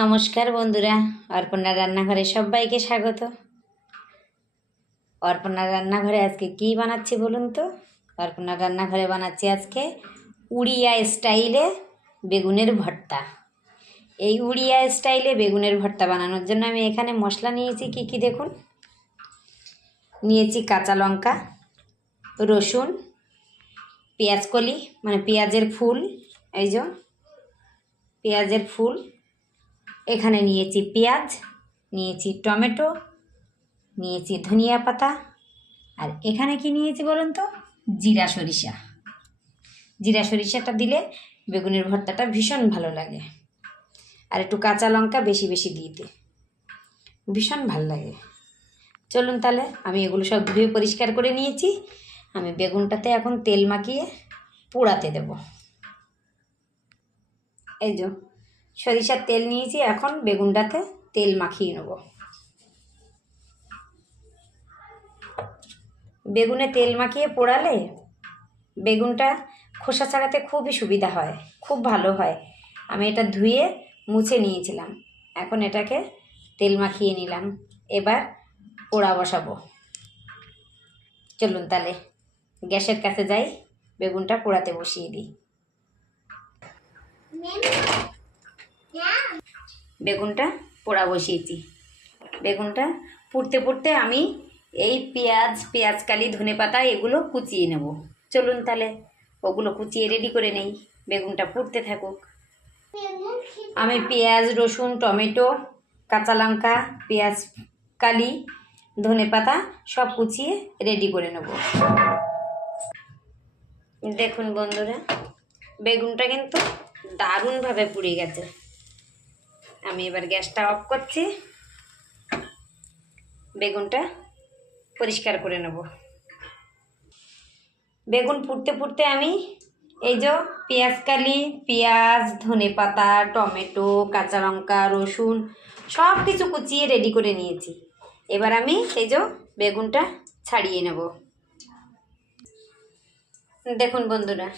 নমস্কার বন্ধুরা অর্পণার রান্নাঘরে সবাইকে স্বাগত। অর্পণার রান্নাঘরে আজকে কী বানাচ্ছি বলুন তো? অর্পণার রান্নাঘরে বানাচ্ছি আজকে উড়িয়া স্টাইলে বেগুনের ভর্তা। এই উড়িয়া স্টাইলে বেগুনের ভর্তা বানানোর জন্য আমি এখানে মশলা নিয়েছি, কী কী দেখুন? নিয়েছি কাঁচা লঙ্কা, রসুন, পেঁয়াজ কলি মানে পেঁয়াজের ফুল, এই যে, পেঁয়াজের ফুল এখানে নিয়েছি পেঁয়াজ, নিয়েছি টমেটো, নিয়েছি ধনিয়া পাতা, আর এখানে কি নিয়েছি বলুন তো? জিরা সরিষা। জিরা সরিষাটা দিলে বেগুনের ভর্তাটা ভীষণ ভালো লাগে। আর একটু কাঁচা লঙ্কা বেশি বেশি দিতে। ভীষণ ভালো লাগে। চলুন তাহলে, আমি এগুলো সব ধুয়ে পরিষ্কার করে নিয়েছি। আমি বেগুনটাতে এখন তেল মাখিয়ে পোড়াতে দেব। এই যে সরিষার তেল নিয়েছি, এখন বেগুনটাতে তেল মাখিয়ে নেব। বেগুনে তেল মাখিয়ে পোড়ালে বেগুনটা খোসা ছাড়াতে খুবই সুবিধা হয়, খুব ভালো হয়। আমি এটা ধুয়ে মুছে নিয়েছিলাম, এখন এটাকে তেল মাখিয়ে নিলাম, এবার পোড়া বসাবো। চলুন তাহলে গ্যাসের কাছে যাই, বেগুনটা পোড়াতে বসিয়ে দিই। বেগুনটা পোড়া বসিয়েছি। বেগুনটা পুড়তে পুড়তে আমি এই পেঁয়াজ পেঁয়াজ কালি ধনে পাতা এগুলো কুচিয়ে নেব। চলুন তাহলে ওগুলো কুচিয়ে রেডি করে নেই। বেগুনটা পুড়তে থাকুক। আমি পেঁয়াজ, রসুন, টমেটো, কাঁচা লঙ্কা, পেঁয়াজ, কালি ধনে পাতা সব কুচিয়ে রেডি করে নেব। দেখুন বন্ধুরা, বেগুনটা কিন্তু দারুণভাবে পুড়ে গেছে। আমি এবার গ্যাসটা অফ করছি। বেগুনটা পরিষ্কার করে নেব। বেগুন পুড়তে পুড়তে আমি এই যে পেঁয়াজ কালি, পেঁয়াজ, ধনে পাতা, টমেটো, কাঁচা লঙ্কা, রসুন সব কিছু কুচিয়ে রেডি করে নিয়েছি। এবার আমি এই যে বেগুনটা ছাড়িয়ে নেব। দেখুন বন্ধুরা,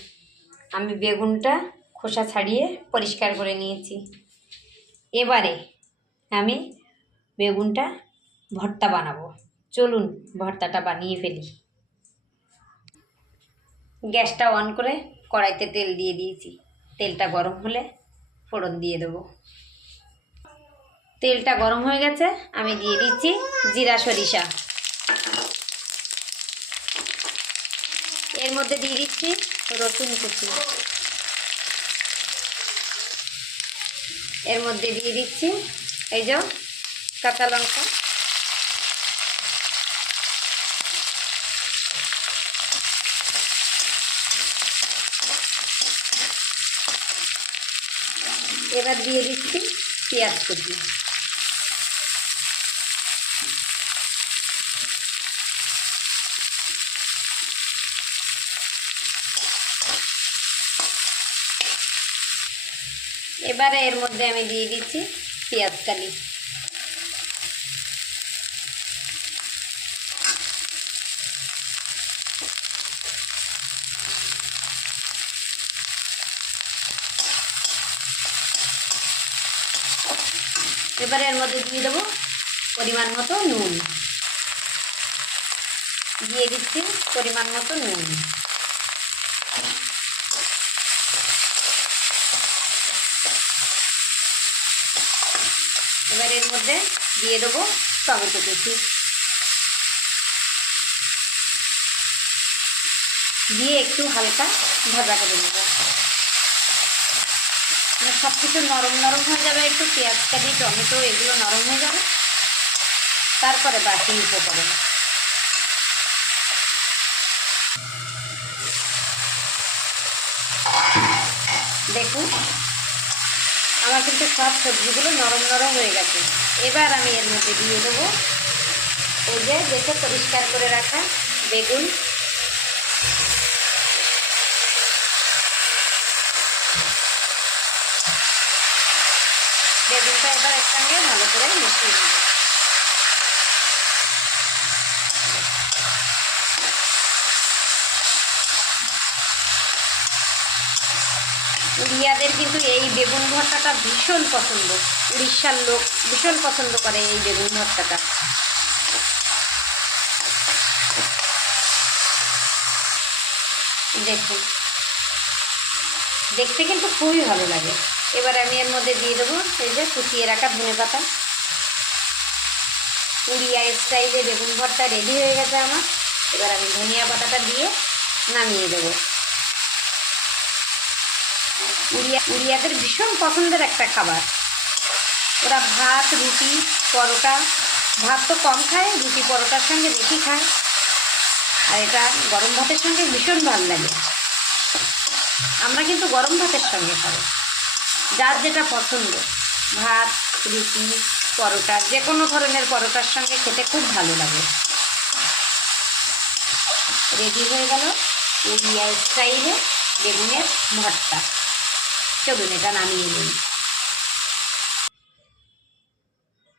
আমি বেগুনটা খোসা ছাড়িয়ে পরিষ্কার করে নিয়েছি। এবারে আমি বেগুনটা ভর্তা বানাবো। চলুন, ভর্তাটা বানিয়ে ফেলি। গ্যাসটা অন করে কড়াইতে তেল দিয়ে দিয়েছি। তেলটা গরম হলে ফোড়ন দিয়ে দেবো। তেলটা গরম হয়ে গেছে, আমি দিয়ে দিচ্ছি জিরা সরিষা। এর মধ্যে দিয়ে দিচ্ছি রসুন কুচি। এর মধ্যে দিয়ে দিচ্ছি। এই যে কাঁচা লঙ্কা। এবার দিয়ে দিচ্ছি পেঁয়াজ কুচি। এবারে এর মধ্যে আমি দিয়ে দিচ্ছি পেঁয়াজ কালি। এবারে এর মধ্যে দিয়ে দেবো পরিমাণ মতো নুন। দিয়ে দিচ্ছি পরিমাণ মতো নুন এবার এর মধ্যে দিয়ে দেবো টমেটো কুচি। দিয়ে একটু হালকা ভাজা করে নেব। মানে সব কিছু নরম নরম হয়ে যাবে, একটু পেঁয়াজ কাটি টমেটো, এগুলো নরম হয়ে যাবে। তারপরে বাকি উপকরণ। দেখুন আমার কিন্তু সব সবজিগুলো নরম নরম হয়ে গেছে। এবার আমি এর মধ্যে দিয়ে দেবো ওই যে দেখে পরিষ্কার করে রাখা বেগুন। বেগুনটা এবার একসঙ্গে ভালো করে মিশিয়ে নেব। উড়িয়াদের কিন্তু এই বেগুন ভর্তাটা ভীষণ পছন্দ। উড়িষ্যার লোক ভীষণ পছন্দ করে এই বেগুন ভর্তাটা। দেখুন। দেখতে কিন্তু খুবই ভালো লাগে। এবার আমি এর মধ্যে দিয়ে দেবো এই যে কুচিয়ে রাখা ধনে পাতা। উড়িয়া স্টাইলে বেগুন ভর্তা রেডি হয়ে গেছে আমার। এবার আমি ধনিয়া পাতাটা দিয়ে নামিয়ে দেবো। উড়িয়া, উড়িয়াদের ভীষণ পছন্দের একটা খাবার। ওরা ভাত, রুটি, পরোটা, ভাত তো কম খায়, রুটি, পরোটার সঙ্গে বেশি খায়। আর এটা গরম ভাতের সঙ্গে ভীষণ ভালো লাগে। আমরা কিন্তু গরম ভাতের সঙ্গে খাব। যার যেটা পছন্দ, ভাত, রুটি, পরোটা, যে কোনো ধরনের পরোটার সঙ্গে খেতে খুব ভালো লাগে। রেডি হয়ে গেল? উড়িয়া স্টাইলে বেগুনের ভর্তা। চলুন, এটা নামিয়ে নিন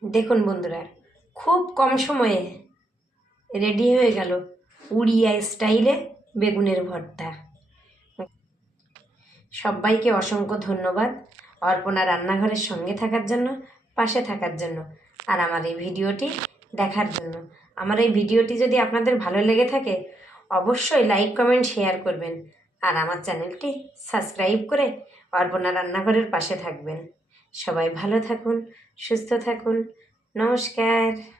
দেখুন বন্ধুরা, খুব কম সময়ে রেডি হয়ে গেল উড়িয়া স্টাইলে বেগুনের ভর্তা। সবাইকে অসংখ্য ধন্যবাদ অর্পণা রান্নাঘরের সঙ্গে থাকার জন্য, পাশে থাকার জন্য আর আমার এই ভিডিওটি দেখার জন্য। আমার এই ভিডিওটি যদি আপনাদের ভালো লেগে থাকে, অবশ্যই লাইক, কমেন্ট, শেয়ার করবেন আর আমার চ্যানেলটি সাবস্ক্রাইব করে অর্পণা রান্নাঘরের পাশে থাকবেন। সবাই ভালো থাকুন সুস্থ থাকুন। নমস্কার।